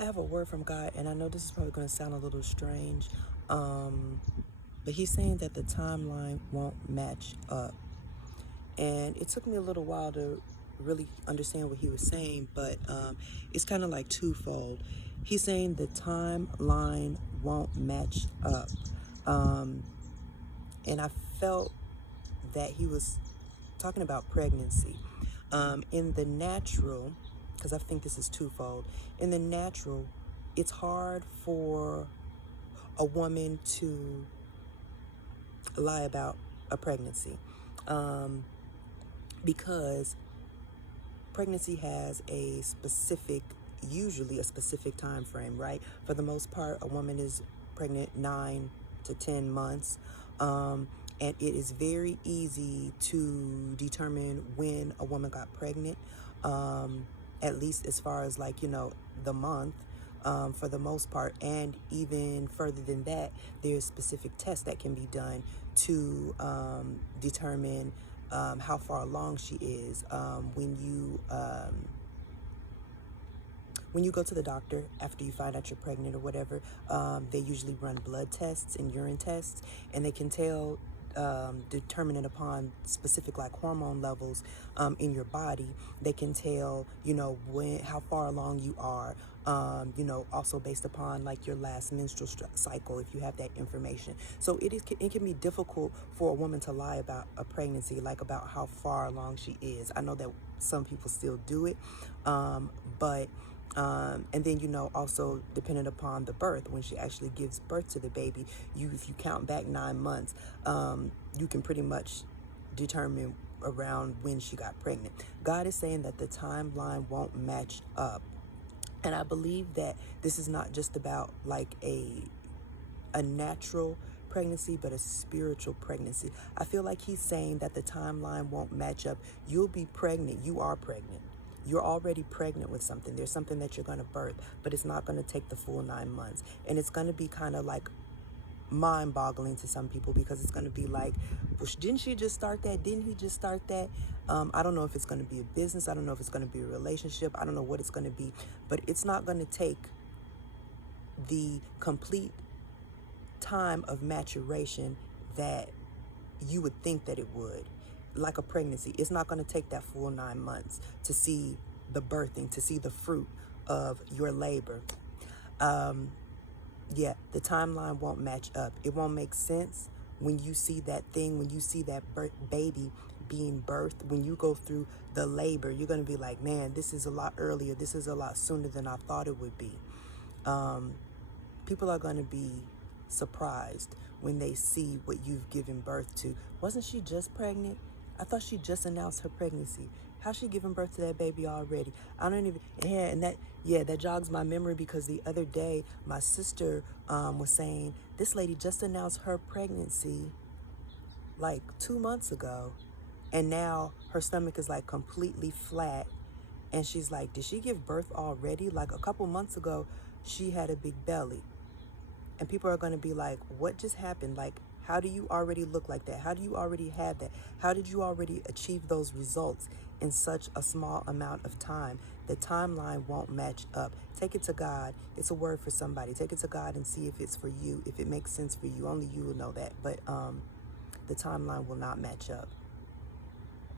I have a word from God, and I know this is probably going to sound a little strange, but He's saying that the timeline won't match up. And it took me a little while to really understand what He was saying, but it's kind of like twofold. He's saying the timeline won't match up. And I felt that He was talking about pregnancy. In the natural, because I think this is twofold, in the natural, it's hard for a woman to lie about a pregnancy, because pregnancy has usually a specific time frame, right? For the most part, a woman is pregnant 9 to 10 months. And it is very easy to determine when a woman got pregnant, at least as far as the month, for the most part. And even further than that, there's specific tests that can be done to determine how far along she is. When you go to the doctor after you find out you're pregnant or whatever, they usually run blood tests and urine tests, and they can tell, determining upon specific hormone levels in your body. They can tell, how far along you are, also based upon your last menstrual cycle, if you have that information. So it can be difficult for a woman to lie about a pregnancy, about how far along she is. I know that some people still do it, but and then, also depending upon the birth, when she actually gives birth to the baby, if you count back 9 months, you can pretty much determine around when she got pregnant. God is saying that the timeline won't match up. And I believe that this is not just about a natural pregnancy, but a spiritual pregnancy. I feel like He's saying that the timeline won't match up. You'll be pregnant. You are pregnant. You're already pregnant with something. There's something that you're going to birth, but it's not going to take the full 9 months. And it's going to be kind of mind-boggling to some people, because it's going to be well, didn't she just start that? Didn't he just start that? I don't know if it's going to be a business. I don't know if it's going to be a relationship. I don't know what it's going to be, but it's not going to take the complete time of maturation that you would think that it would. Like a pregnancy, it's not going to take that full 9 months to see the birthing, to see the fruit of your labor. Yeah, the timeline won't match up. It won't make sense when you see that thing, when you see that baby being birthed. When you go through the labor, you're going to be like, man, this is a lot earlier. This is a lot sooner than I thought it would be. People are going to be surprised when they see what you've given birth to. Wasn't she just pregnant? I thought she just announced her pregnancy. How's she giving birth to that baby already? I don't even, that jogs my memory, because the other day my sister was saying, this lady just announced her pregnancy 2 months ago, and now her stomach is completely flat. And she's like, did she give birth already? A couple months ago, she had a big belly. And people are going to be like, what just happened? How do you already look like that? How do you already have that? How did you already achieve those results in such a small amount of time? The timeline won't match up. Take it to God. It's a word for somebody. Take it to God and see if it's for you, if it makes sense for you. Only you will know that. But the timeline will not match up.